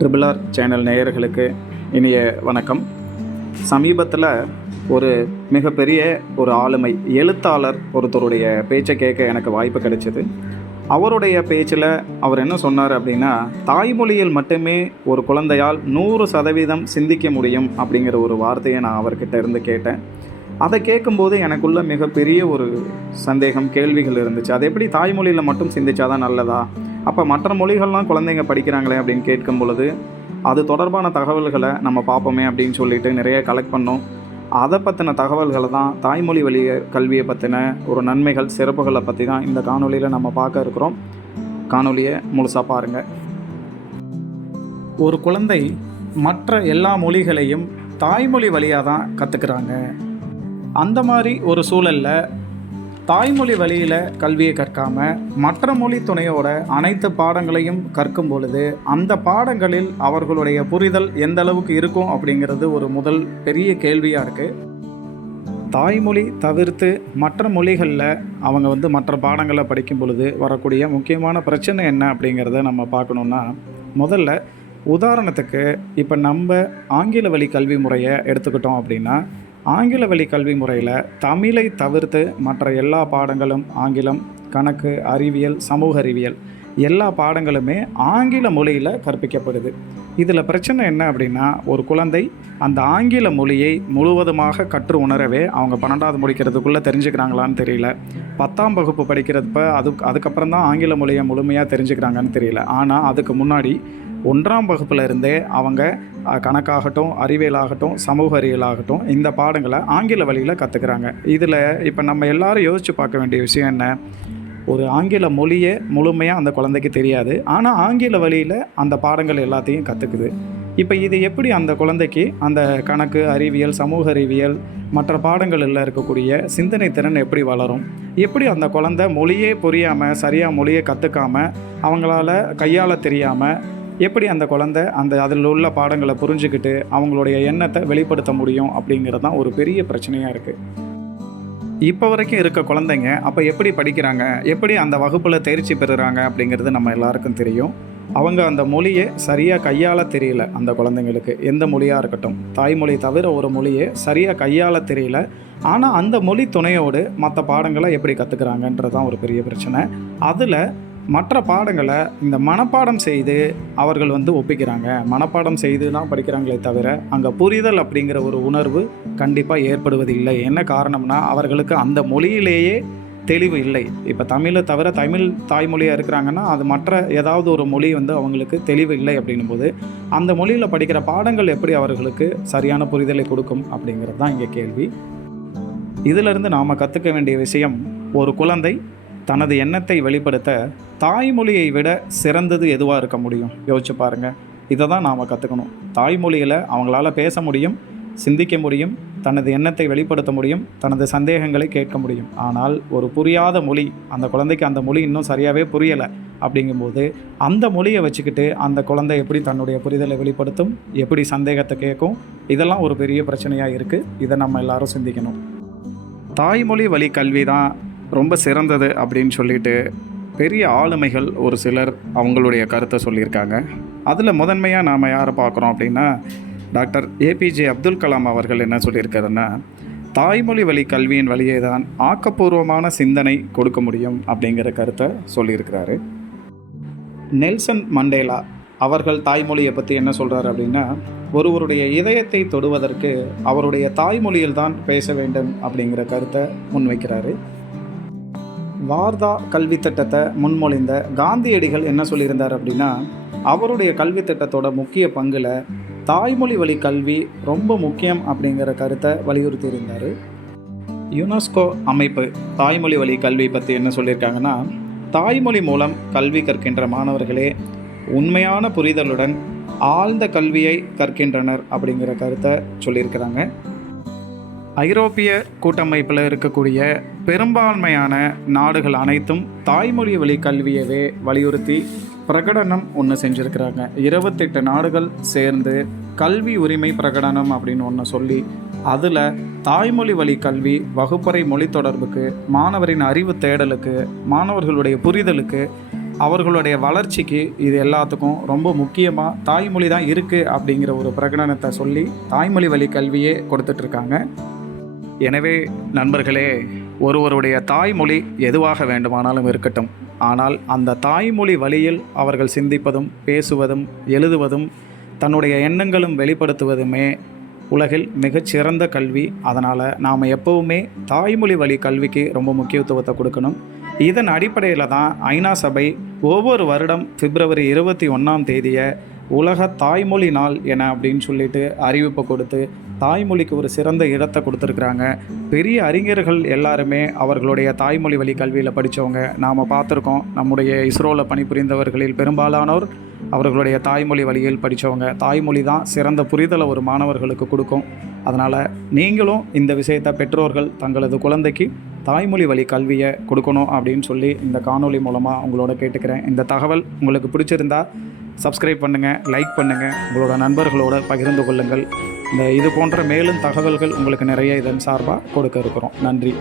Triple R channel நேயர்களுக்கு இனிய வணக்கம். சமீபத்தில் ஒரு மிகப்பெரிய ஒரு ஆளுமை எழுத்தாளர் ஒருத்தருடைய பேச்சை கேட்க எனக்கு வாய்ப்பு கிடைச்சிது. அவருடைய பேச்சில் அவர் என்ன சொன்னார் அப்படின்னா தாய்மொழியில் மட்டுமே ஒரு குழந்தையால் நூறு சதவீதம் சிந்திக்க முடியும் அப்படிங்கிற ஒரு வார்த்தையை நான் அவர்கிட்ட இருந்து கேட்டேன். அதை கேட்கும்போது எனக்குள்ள மிகப்பெரிய ஒரு சந்தேகம் கேள்விகள் இருந்துச்சு. அது எப்படி தாய்மொழியில் மட்டும் சிந்திச்சாதான் நல்லதா? அப்போ மற்ற மொழிகள்லாம் குழந்தைங்க படிக்கிறாங்களே அப்படின்னு கேட்கும் பொழுது அது தொடர்பான தகவல்களை நம்ம பார்ப்போமே அப்படின்னு சொல்லிட்டு நிறைய கலெக்ட் பண்ணோம். அதை பற்றின தகவல்களை தான் தாய்மொழி வழி கல்வியை பற்றின ஒரு நன்மைகள் சிறப்புகளை பற்றி தான் இந்த காணொலியில் நம்ம பார்க்க இருக்கிறோம். காணொலியை முழுசாக பாருங்கள் ஒரு குழந்தை மற்ற எல்லா மொழிகளையும் தாய்மொழி வழியாக தான் கற்றுக்குறாங்க அந்த மாதிரி ஒரு சூழலில் தாய்மொழி வழியில் கல்வியை கற்காம மற்ற மொழி துணையோட அனைத்து பாடங்களையும் கற்கும் பொழுது அந்த பாடங்களில் அவர்களுடைய புரிதல் எந்த அளவுக்கு இருக்கும் அப்படிங்கிறது ஒரு முதல் பெரிய கேள்வியாக இருக்குது தாய்மொழி தவிர்த்து மற்ற மொழிகளில் அவங்க வந்து மற்ற பாடங்களை படிக்கும் பொழுது வரக்கூடிய முக்கியமான பிரச்சனை என்ன அப்படிங்கிறத நம்ம பார்க்கணுன்னா முதல்ல உதாரணத்துக்கு இப்போ நம்ம ஆங்கில வழி கல்வி முறையை எடுத்துக்கிட்டோம் அப்படின்னா ஆங்கில வழி கல்வி முறையில் தமிழை தவிர்த்து மற்ற எல்லா பாடங்களும் ஆங்கிலம் கணக்கு அறிவியல் சமூக அறிவியல் எல்லா பாடங்களுமே ஆங்கில மொழியில் கற்பிக்கப்படுது. இதில் பிரச்சனை என்ன அப்படின்னா ஒரு குழந்தை அந்த ஆங்கில மொழியை முழுவதுமாக கற்று உணரவே அவங்க பன்னெண்டாவது முடிக்கிறதுக்குள்ளே தெரிஞ்சுக்கிறாங்களான்னு தெரியல. பத்தாம் வகுப்பு படிக்கிறப்ப அது அதுக்கப்புறம் தான் ஆங்கில மொழியை முழுமையாக தெரிஞ்சுக்கிறாங்கன்னு தெரியல. ஆனால் அதுக்கு முன்னாடி ஒன்றாம் வகுப்பில் இருந்தே அவங்க கணக்காகட்டும் அறிவியலாகட்டும் சமூக அறிவியலாகட்டும் இந்த பாடங்களை ஆங்கில வழியில் கற்றுக்குறாங்க இதில் இப்போ நம்ம எல்லாரும் யோசித்து பார்க்க வேண்டிய விஷயம் என்ன? ஒரு ஆங்கில மொழியே முழுமையாக அந்த குழந்தைக்கு தெரியாது. ஆனால் ஆங்கில வழியில் அந்த பாடங்கள் எல்லாத்தையும் கற்றுக்குது இப்போ இது எப்படி அந்த குழந்தைக்கு அந்த கணக்கு அறிவியல் சமூக அறிவியல் மற்ற பாடங்களில் இருக்கக்கூடிய சிந்தனை திறன் எப்படி வளரும்? எப்படி அந்த குழந்தை மொழியே புரியாமல் சரியாக மொழியை கற்றுக்காம அவங்களால கையாள தெரியாமல் எப்படி அந்த குழந்தை அந்த அதில் உள்ள பாடங்களை புரிஞ்சுக்கிட்டு அவங்களுடைய எண்ணத்தை வெளிப்படுத்த முடியும் அப்படிங்கிறது தான் ஒரு பெரிய பிரச்சனையாக இருக்குது இப்போ வரைக்கும் இருக்க குழந்தைங்க அப்போ எப்படி படிக்கிறாங்க? எப்படி அந்த வகுப்பில் தேர்ச்சி பெறுறாங்க அப்படிங்கிறது நம்ம எல்லாருக்கும் தெரியும். அவங்க அந்த மொழியை சரியாக கையாள தெரியல அந்த குழந்தைங்களுக்கு. எந்த மொழியாக இருக்கட்டும். தாய்மொழி தவிர ஒரு மொழியை சரியாக கையாள தெரியல. ஆனால் அந்த மொழி துணையோடு மற்ற பாடங்களை எப்படி கற்றுக்குறாங்கன்றது தான் ஒரு பெரிய பிரச்சனை. அதில் மற்ற பாடங்களை இந்த மனப்பாடம் செய்து அவர்கள் வந்து ஒப்பிக்கிறாங்க. மனப்பாடம் செய்து தான் படிக்கிறாங்களே தவிர அங்கே புரிதல் அப்படிங்கிற ஒரு உணர்வு கண்டிப்பாக ஏற்படுவதில்லை என்ன காரணம்னா அவர்களுக்கு அந்த மொழியிலேயே தெளிவு இல்லை. இப்போ தமிழை தவிர தமிழ் தாய்மொழியாக இருக்கிறாங்கன்னா அது மற்ற ஏதாவது ஒரு மொழி வந்து அவங்களுக்கு தெளிவு இல்லை அப்படின்னும் போது அந்த மொழியில் படிக்கிற பாடங்கள் எப்படி அவர்களுக்கு சரியான புரிதலை கொடுக்கும் அப்படிங்கிறது தான் இங்கே கேள்வி. இதிலிருந்து நாம் கற்றுக்க வேண்டிய விஷயம் ஒரு குழந்தை தனது எண்ணத்தை வெளிப்படுத்த தாய்மொழியை விட சிறந்தது எதுவாக இருக்க முடியும்? யோசிச்சு பாருங்கள் இதை தான் நாம் கற்றுக்கணும் தாய்மொழியில் அவங்களால பேச முடியும் சிந்திக்க முடியும் தனது எண்ணத்தை வெளிப்படுத்த முடியும் தனது சந்தேகங்களை கேட்க முடியும். ஆனால் ஒரு புரியாத மொழி அந்த குழந்தைக்கு அந்த மொழி இன்னும் சரியாகவே புரியலை அப்படிங்கும்போது அந்த மொழியை வச்சுக்கிட்டு அந்த குழந்தை எப்படி தன்னுடைய புரிதலை வெளிப்படுத்தும் எப்படி சந்தேகத்தை கேட்கும் இதெல்லாம் ஒரு பெரிய பிரச்சனையாக இருக்குது இதை நம்ம எல்லாரும் சிந்திக்கணும். தாய்மொழி வழி கல்வி தான் ரொம்ப சிறந்தது அப்படின்னு சொல்லிட்டு பெரிய ஆளுமைகள் ஒரு சிலர் அவங்களுடைய கருத்தை சொல்லியிருக்காங்க. அதில் முதன்மையாக நாம் யாரை பார்க்குறோம் அப்படின்னா டாக்டர் ஏபிஜே அப்துல் கலாம் அவர்கள் என்ன சொல்லியிருக்காருன்னா தாய்மொழி வழி கல்வியின் வழியே தான் ஆக்கப்பூர்வமான சிந்தனை கொடுக்க முடியும் அப்படிங்கிற கருத்தை சொல்லியிருக்கிறாரு. நெல்சன் மண்டேலா அவர்கள் தாய்மொழியை பற்றி என்ன சொல்கிறார் அப்படின்னா ஒருவருடைய இதயத்தை தொடுவதற்கு அவருடைய தாய்மொழியில் தான் பேச வேண்டும் அப்படிங்கிற கருத்தை முன்வைக்கிறாரு. வார்தா கல்வி திட்டத்தை முன்மொழிந்த காந்தியடிகள் என்ன சொல்லியிருந்தார் அப்படின்னா அவருடைய கல்வி திட்டத்தோட முக்கிய பங்கில் தாய்மொழி வழி கல்வி ரொம்ப முக்கியம் அப்படிங்கிற கருத்தை வலியுறுத்தியிருந்தார். யுனெஸ்கோ அமைப்பு தாய்மொழி வழி கல்வி பற்றி என்ன சொல்லியிருக்காங்கன்னா தாய்மொழி மூலம் கல்வி கற்கின்ற மாணவர்களே உண்மையான புரிதலுடன் ஆழ்ந்த கல்வியை கற்கின்றனர் அப்படிங்கிற கருத்தை சொல்லியிருக்கிறாங்க. ஐரோப்பிய கூட்டமைப்பில் இருக்கக்கூடிய பெரும்பான்மையான நாடுகள் அனைத்தும் தாய்மொழி வழி கல்வியவே வலியுறுத்தி பிரகடனம் ஒன்று செஞ்சுருக்கிறாங்க. இருபத்தெட்டு நாடுகள் சேர்ந்து கல்வி உரிமை பிரகடனம் அப்படின்னு ஒன்று சொல்லி அதில் தாய்மொழி வழி கல்வி வகுப்பறை மொழி தொடர்புக்கு மாணவரின் அறிவு தேடலுக்கு மாணவர்களுடைய புரிதலுக்கு அவர்களுடைய வளர்ச்சிக்கு இது எல்லாத்துக்கும் ரொம்ப முக்கியமாக தாய்மொழி தான் இருக்குது அப்படிங்கிற ஒரு பிரகடனத்தை சொல்லி தாய்மொழி வழி கல்வியே கொடுத்துட்ருக்காங்க எனவே நண்பர்களே ஒருவருடைய தாய்மொழி எதுவாக வேண்டுமானாலும் இருக்கட்டும். ஆனால் அந்த தாய்மொழி வழியில் அவர்கள் சிந்திப்பதும் பேசுவதும் எழுதுவதும் தன்னுடைய எண்ணங்களும் வெளிப்படுத்துவதுமே உலகில் மிகச்சிறந்த கல்வி. அதனால் நாம் எப்போவுமே தாய்மொழி வழி கல்விக்கு ரொம்ப முக்கியத்துவத்தை கொடுக்கணும். இதன் அடிப்படையில் தான் ஐநா சபை ஒவ்வொரு வருடம் பிப்ரவரி இருபத்தி ஒன்றாம் தேதியை உலக தாய்மொழி நாள் என அப்படின்னு சொல்லிட்டு அறிவிப்பை கொடுத்து தாய்மொழிக்கு ஒரு சிறந்த இடத்தை கொடுத்துருக்குறாங்க. பெரிய அறிஞர்கள் எல்லாருமே அவர்களுடைய தாய்மொழி வழி கல்வியில் படித்தவங்க நாம் பார்த்துருக்கோம் நம்முடைய இஸ்ரோவில் பணிபுரிந்தவர்களில் பெரும்பாலானோர் அவர்களுடைய தாய்மொழி வழியில் படித்தவங்க தாய்மொழி தான் சிறந்த புரிதலை ஒரு மாணவர்களுக்கு கொடுக்கும். அதனால் நீங்களும் இந்த விஷயத்தை பெற்றோர்கள் தங்களது குழந்தைக்கு தாய்மொழி வழி கல்வியை கொடுக்கணும் அப்படின்னு சொல்லி இந்த காணொலி மூலமாக உங்களோட கேட்டுக்கிறேன். இந்த தகவல் உங்களுக்கு பிடிச்சிருந்தா சப்ஸ்கிரைப் பண்ணுங்கள் லைக் பண்ணுங்கள் உங்களோட நண்பர்களோடு பகிர்ந்து கொள்ளுங்கள். இந்த இது போன்ற மேலும் தகவல்கள் உங்களுக்கு நிறைய இதன் சார்பாக கொடுக்க இருக்கிறோம். நன்றி.